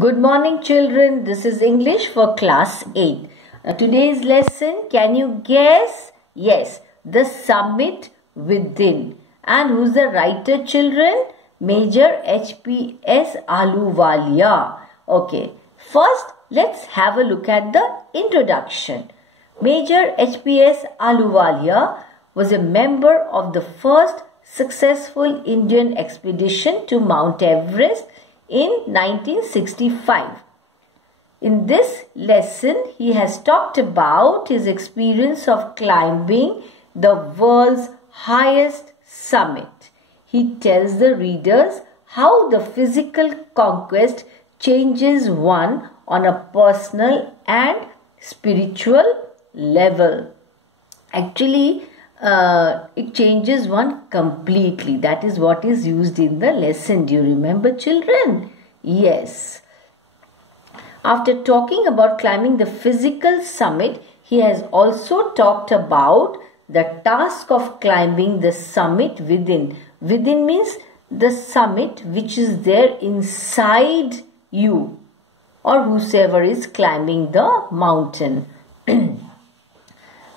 Good morning, children. This is English for class 8. Today's lesson, can you guess? Yes, the summit within. And who's the writer, children? Major H.P.S. Ahluwalia. Okay, first let's have a look at the introduction. Major H.P.S. Ahluwalia was a member of the first successful Indian expedition to Mount Everest in 1965. In this lesson, he has talked about his experience of climbing the world's highest summit. He tells the readers how the physical conquest changes one on a personal and spiritual level. Actually, it changes one completely. That is what is used in the lesson. Do you remember, children? Yes. After talking about climbing the physical summit, he has also talked about the task of climbing the summit within. Within means the summit which is there inside you or whosoever is climbing the mountain.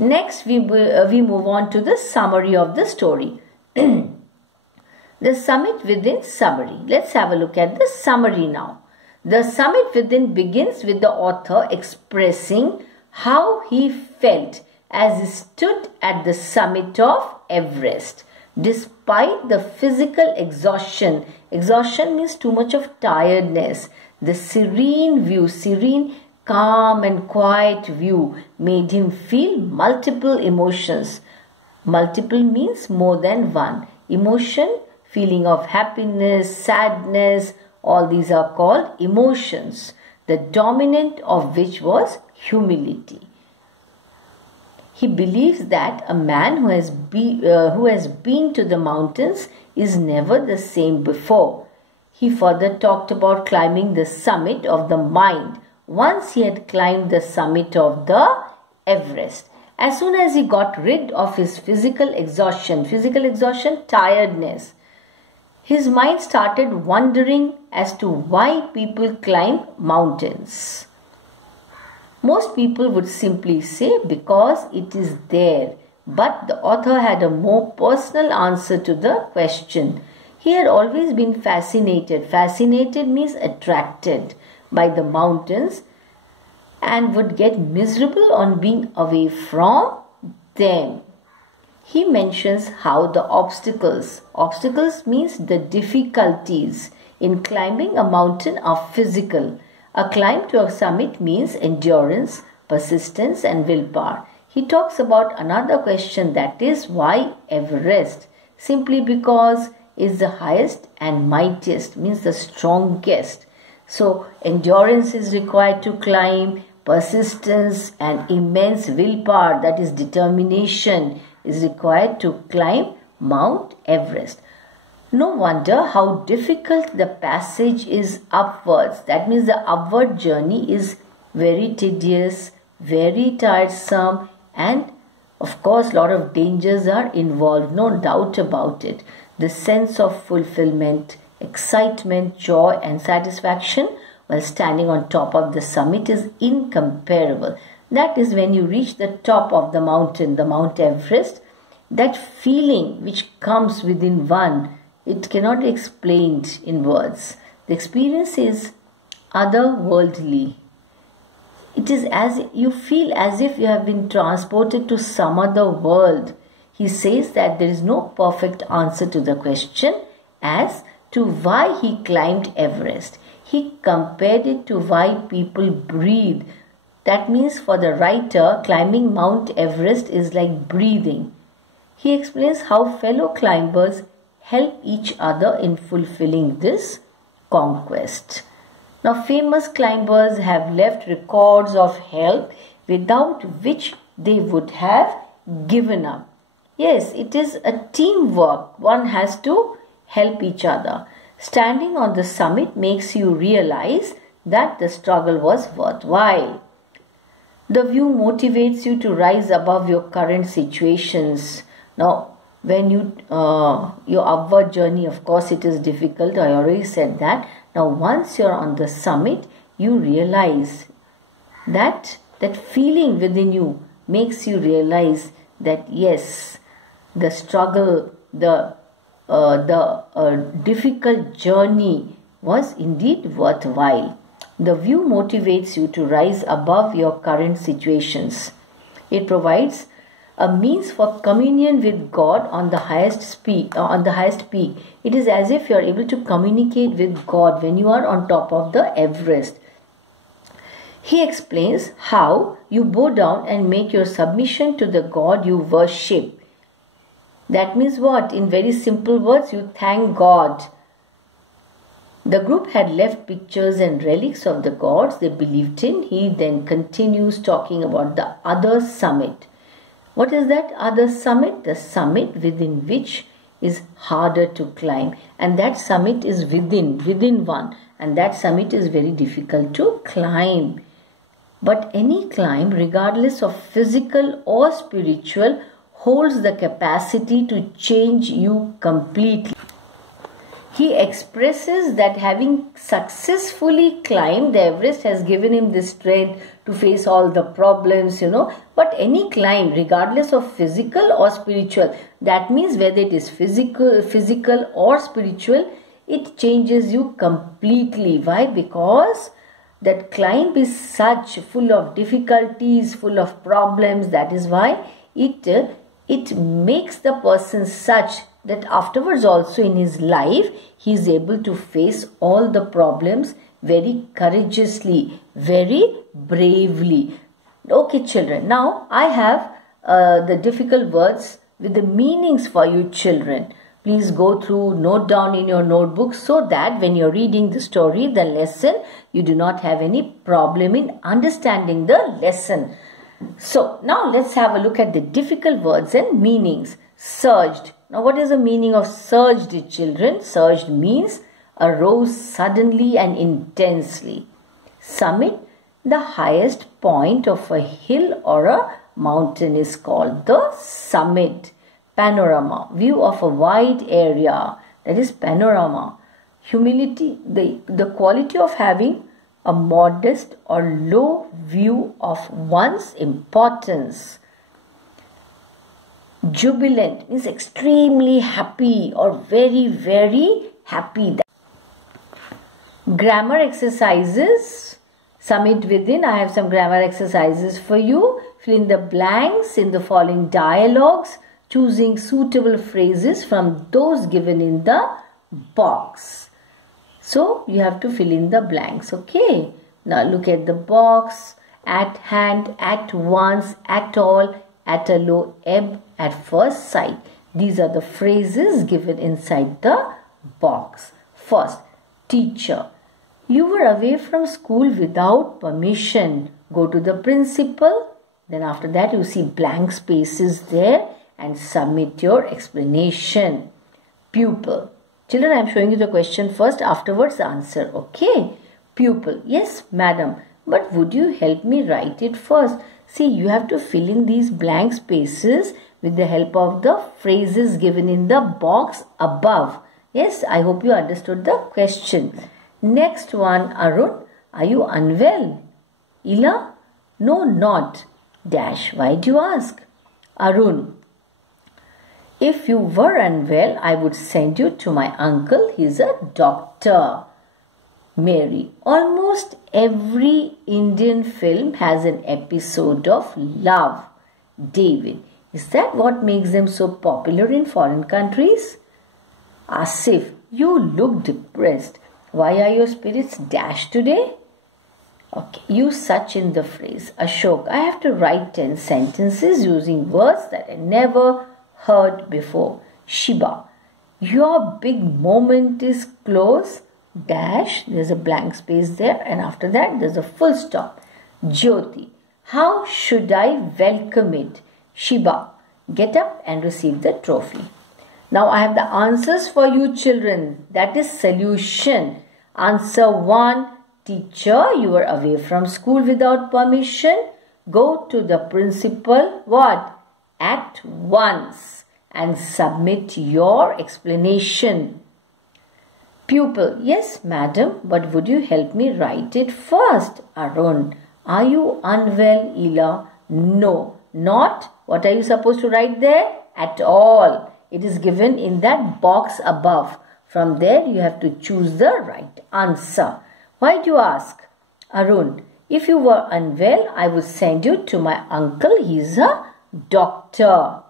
Next, we move on to the summary of the story. The summit within summary. Let's have a look at the summary now. The summit within begins with the author expressing how he felt as he stood at the summit of Everest. Despite the physical exhaustion, exhaustion means too much of tiredness, the serene view, calm and quiet view made him feel multiple emotions. Multiple means more than one. Emotion, feeling of happiness, sadness, all these are called emotions, the dominant of which was humility. He believes that a man who has been to the mountains is never the same before. He further talked about climbing the summit of the mind once he had climbed the summit of the Everest. As soon as he got rid of his physical exhaustion, tiredness, his mind started wondering as to why people climb mountains. Most people would simply say because it is there, but the author had a more personal answer to the question. He had always been fascinated. Fascinated means attracted by the mountains and would get miserable on being away from them. He mentions how the obstacles means the difficulties in climbing a mountain are physical. A climb to a summit means endurance, persistence and willpower. He talks about another question, that is why Everest? Simply because is the highest and mightiest, means the strongest. So endurance is required to climb, persistence and immense willpower, that is determination, is required to climb Mount Everest. No wonder how difficult the passage is upwards. That means the upward journey is very tedious, very tiresome, and of course a lot of dangers are involved, no doubt about it. The sense of fulfillment, excitement, joy and satisfaction while standing on top of the summit is incomparable. That is when you reach the top of the mountain, the Mount Everest, that feeling which comes within one, it cannot be explained in words. The experience is otherworldly. It is as you feel as if you have been transported to some other world. He says that there is no perfect answer to the question as to why he climbed Everest. He compared it to why people breathe. That means for the writer, climbing Mount Everest is like breathing. He explains how fellow climbers help each other in fulfilling this conquest. Now, famous climbers have left records of help without which they would have given up. Yes, it is a teamwork. One has to help each other. Standing on the summit makes you realize that the struggle was worthwhile. The view motivates you to rise above your current situations. Now, when your upward journey, of course it is difficult, I already said that. Now once you're on the summit, you realize that feeling within you makes you realize that yes, the struggle, the difficult journey was indeed worthwhile. The view motivates you to rise above your current situations. It provides a means for communion with God on the highest peak. It is as if you are able to communicate with God when you are on top of the Everest. He explains how you bow down and make your submission to the God you worship. That means what? In very simple words, you thank God. The group had left pictures and relics of the gods they believed in. He then continues talking about the other summit. What is that other summit? The summit within which is harder to climb. And that summit is within one. And that summit is very difficult to climb. But any climb, regardless of physical or spiritual, holds the capacity to change you completely. He expresses that having successfully climbed the Everest has given him the strength to face all the problems, But any climb, regardless of physical or spiritual, that means whether it is physical or spiritual, it changes you completely. Why? Because that climb is such full of difficulties, full of problems. That is why it makes the person such that afterwards also in his life he is able to face all the problems very courageously, very bravely. Okay children, now I have the difficult words with the meanings for you children. Please go through, note down in your notebook so that when you're reading the story, the lesson, you do not have any problem in understanding the lesson. So now let's have a look at the difficult words and meanings. Surged. Now what is the meaning of surged, children? Surged means arose suddenly and intensely. Summit, the highest point of a hill or a mountain is called the summit. Panorama, view of a wide area, that is panorama. Humility, the quality of having a modest or low view of one's importance. Jubilant means extremely happy or very, very happy. Grammar exercises. Summit within. I have some grammar exercises for you. Fill in the blanks in the following dialogues, choosing suitable phrases from those given in the box. So you have to fill in the blanks. Okay. Now look at the box. At hand, at once, at all, at a low ebb, at first sight. These are the phrases given inside the box. First, teacher. You were away from school without permission. Go to the principal. Then after that you see blank spaces there and submit your explanation. Pupil. Children, I am showing you the question first, afterwards the answer. Okay. Pupil. Yes, madam. But would you help me write it first? See, you have to fill in these blank spaces with the help of the phrases given in the box above. Yes, I hope you understood the question. Next one, Arun. Are you unwell? Ila? No, not. Dash. Why do you ask? Arun. If you were unwell, I would send you to my uncle. He's a doctor. Mary. Almost every Indian film has an episode of love. David. Is that what makes them so popular in foreign countries? Asif. You look depressed. Why are your spirits dashed today? Okay, use such in the phrase. Ashok. I have to write 10 sentences using words that I never heard before. Shiba. Your big moment is close. Dash. There's a blank space there, and after that there's a full stop. Jyoti. How should I welcome it? Shiba. Get up and receive the trophy. Now I have the answers for you children. That is solution. Answer 1. Teacher, you were away from school without permission. Go to the principal. What? At once. And submit your explanation. Pupil. Yes, madam, but would you help me write it first? Arun. Are you unwell, Ela? No, not. What are you supposed to write there? At all. It is given in that box above. From there, you have to choose the right answer. Why do you ask? Arun. If you were unwell, I would send you to my uncle. He is a doctor.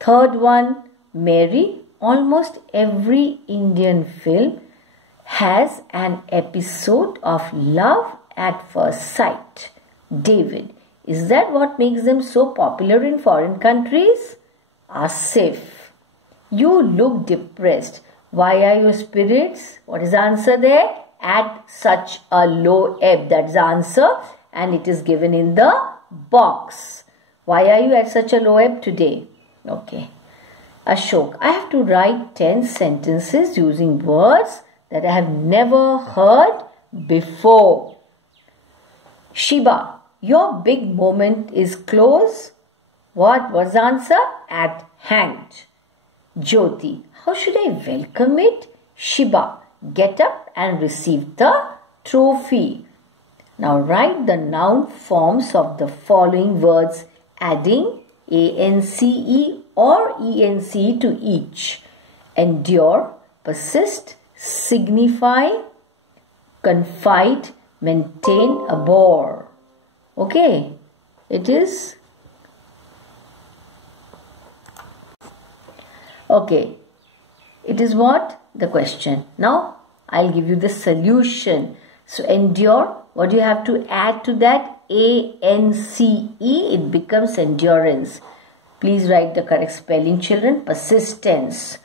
Third one, Mary. Almost every Indian film has an episode of love at first sight. David. Is that what makes them so popular in foreign countries? Asif. You look depressed. Why are your spirits? What is the answer there? At such a low ebb. That's the answer, and it is given in the box. Why are you at such a low ebb today? Okay. Ashok. I have to write 10 sentences using words that I have never heard before. Shiba. Your big moment is close. What was the answer? At hand. Jyoti. How should I welcome it? Shiba. Get up and receive the trophy. Now write the noun forms of the following words, adding ance or ence to each. Endure, persist, signify, confide, maintain, abhor. Okay, it is. Okay, it is what? The question. Now, I'll give you the solution. So, endure. What do you have to add to that? A-N-C-E. It becomes endurance. Please write the correct spelling, children. Persistence.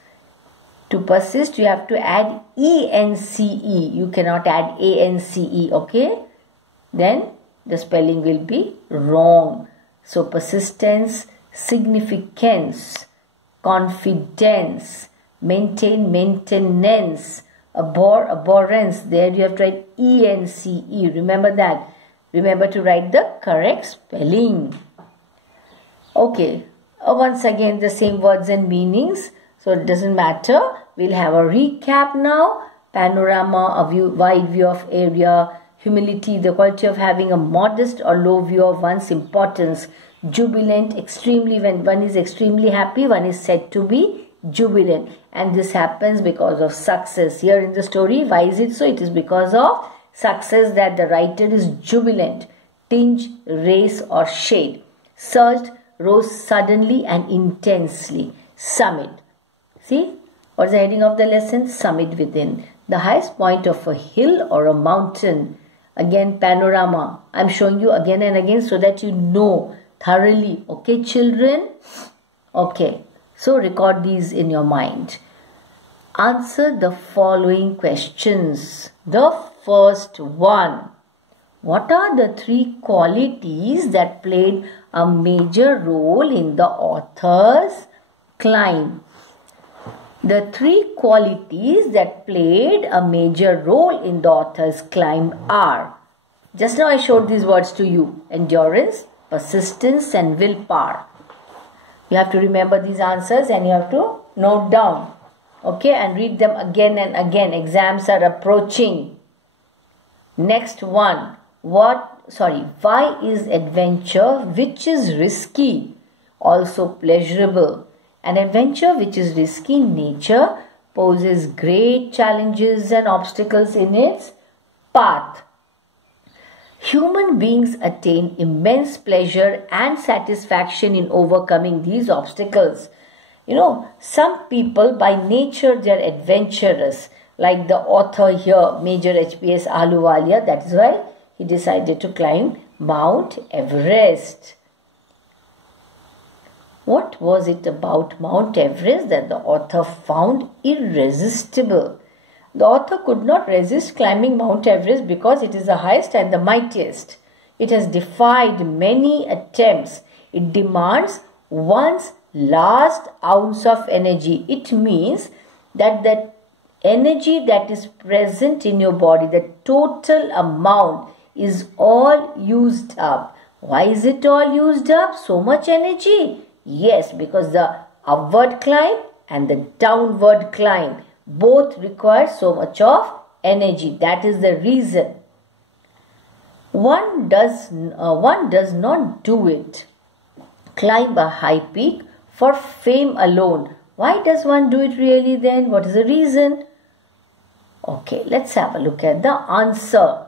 To persist, you have to add E-N-C-E. You cannot add A-N-C-E. Okay? Then, the spelling will be wrong. So, persistence, significance, confidence, maintain, maintenance, abhor, abhorrence. There you have to write E-N-C-E. Remember that. Remember to write the correct spelling. Okay. Once again the same words and meanings. So it doesn't matter. We'll have a recap now. Panorama, a view, wide view of area. Humility, the quality of having a modest or low view of one's importance. Jubilant, extremely, when one is extremely happy, one is said to be jubilant, and this happens because of success. Here in the story, why is it so? It is because of success that the writer is jubilant. Tinge, race or shade. Surged, rose suddenly and intensely. Summit. See, what's the heading of the lesson? Summit within. The highest point of a hill or a mountain. Again, panorama. I'm showing you again and again so that you know thoroughly. Okay, children? Okay. So record these in your mind. Answer the following questions. The first one. What are the 3 qualities that played a major role in the author's climb? The 3 qualities that played a major role in the author's climb are. Just now I showed these words to you. Endurance, persistence and willpower. You have to remember these answers and you have to note down. Okay, and read them again and again. Exams are approaching. Next one. Why is adventure which is risky also pleasurable? An adventure which is risky in nature poses great challenges and obstacles in its path. Human beings attain immense pleasure and satisfaction in overcoming these obstacles. You know, some people by nature they are adventurous, like the author here, Major HPS Ahluwalia. That is why he decided to climb Mount Everest. What was it about Mount Everest that the author found irresistible? The author could not resist climbing Mount Everest because it is the highest and the mightiest. It has defied many attempts. It demands one's last ounce of energy. It means that the energy that is present in your body, the total amount, is all used up. Why is it all used up? So much energy? Yes, because the upward climb and the downward climb. Both require so much of energy. That is the reason. One does not do it. Climb a high peak for fame alone. Why does one do it really then? What is the reason? Okay, let's have a look at the answer.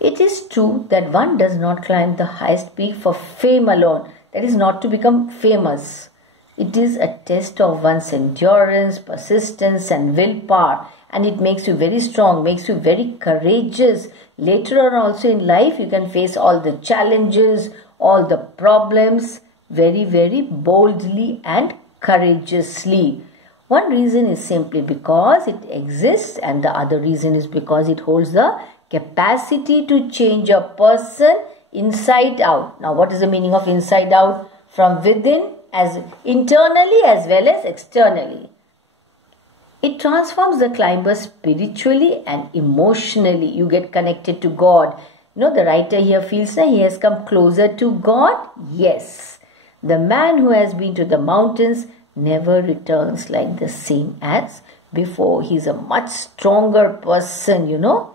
It is true that one does not climb the highest peak for fame alone. That is not to become famous. It is a test of one's endurance, persistence and willpower. And it makes you very strong, makes you very courageous. Later on also in life, you can face all the challenges, all the problems very, very boldly and courageously. One reason is simply because it exists, and the other reason is because it holds the capacity to change a person inside out. Now, what is the meaning of inside out? From within, as internally as well as externally. It transforms the climber spiritually and emotionally. You get connected to God. You know, the writer here feels that he has come closer to God. Yes. The man who has been to the mountains never returns like the same as before. He's a much stronger person, you know.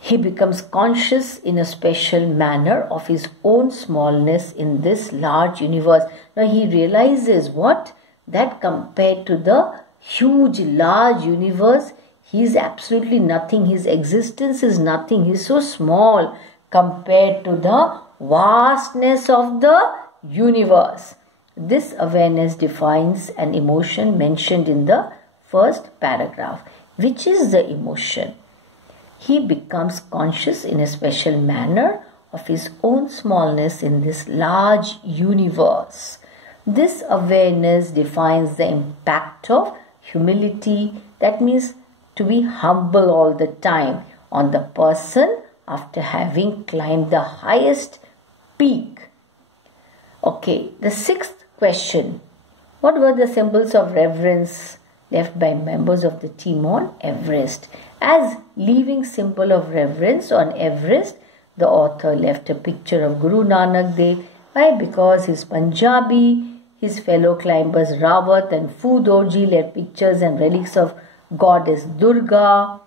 He becomes conscious in a special manner of his own smallness in this large universe. Now he realizes what? That compared to the huge, large universe, he is absolutely nothing. His existence is nothing. He is so small compared to the vastness of the universe. This awareness defines an emotion mentioned in the first paragraph. Which is the emotion? He becomes conscious in a special manner of his own smallness in this large universe. This awareness defines the impact of humility. That means to be humble all the time on the person after having climbed the highest peak. Okay, the sixth question. What were the symbols of reverence left by members of the team on Everest? As leaving symbol of reverence on Everest, the author left a picture of Guru Nanak Dev. Why? Because he's Punjabi. His fellow climbers Rawat and Fudorji left pictures and relics of goddess Durga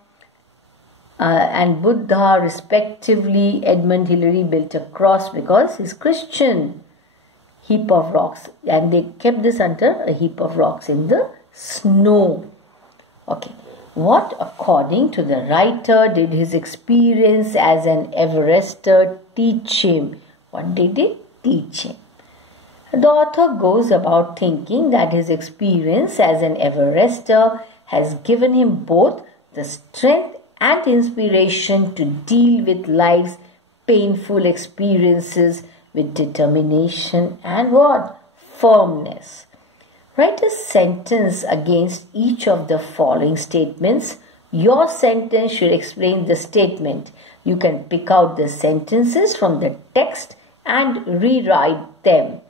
and Buddha respectively. Edmund Hillary built a cross because he's Christian. Heap of rocks, and they kept this under a heap of rocks in the snow. Okay. What, according to the writer, did his experience as an Everester teach him? What did it teach him? The author goes about thinking that his experience as an Everester has given him both the strength and inspiration to deal with life's painful experiences with determination and what? Firmness. Write a sentence against each of the following statements. Your sentence should explain the statement. You can pick out the sentences from the text and rewrite them.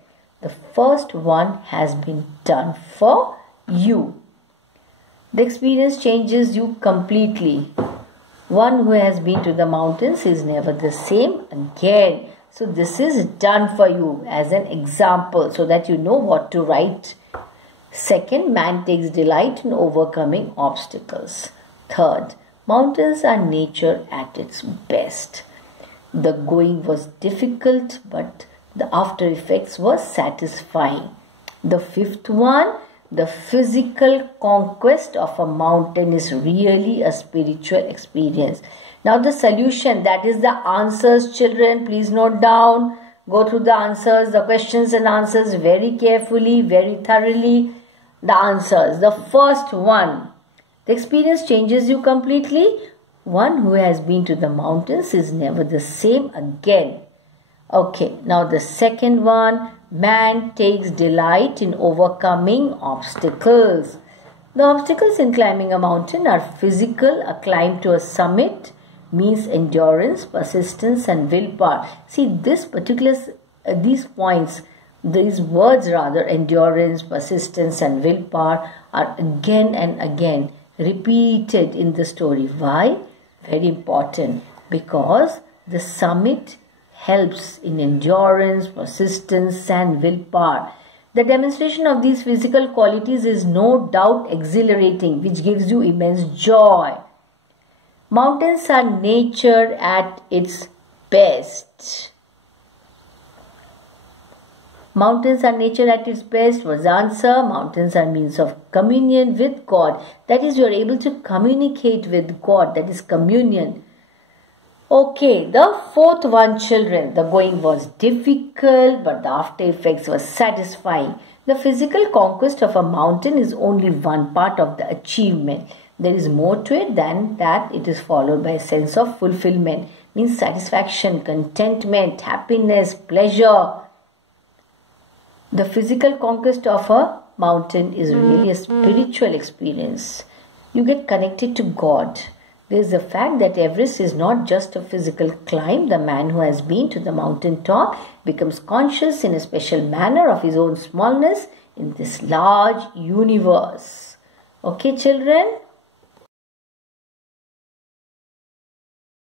The first one has been done for you. The experience changes you completely. One who has been to the mountains is never the same again. So this is done for you as an example so that you know what to write. Second, man takes delight in overcoming obstacles. Third, mountains are nature at its best. The going was difficult, but the after effects were satisfying. The fifth one, the physical conquest of a mountain is really a spiritual experience. Now the solution, that is the answers, children. Please note down. Go through the answers, the questions and answers very carefully, very thoroughly. The answers. The first one, the experience changes you completely. One who has been to the mountains is never the same again. Okay, now the second one, man takes delight in overcoming obstacles. The obstacles in climbing a mountain are physical. A climb to a summit means endurance, persistence and willpower. See, this particular, these points, these words rather, endurance, persistence and willpower are again and again repeated in the story. Why? Very important, because the summit helps in endurance, persistence and willpower. The demonstration of these physical qualities is no doubt exhilarating, which gives you immense joy. Mountains are nature at its best. Mountains are nature at its best was the answer. Mountains are means of communion with God. That is, you are able to communicate with God. That is communion. Okay, the fourth one, children. The going was difficult, but the after effects were satisfying. The physical conquest of a mountain is only one part of the achievement. There is more to it than that. It is followed by a sense of fulfillment. Means satisfaction, contentment, happiness, pleasure. The physical conquest of a mountain is really a spiritual experience. You get connected to God. There is the fact that Everest is not just a physical climb. The man who has been to the mountain top becomes conscious in a special manner of his own smallness in this large universe. Okay, children?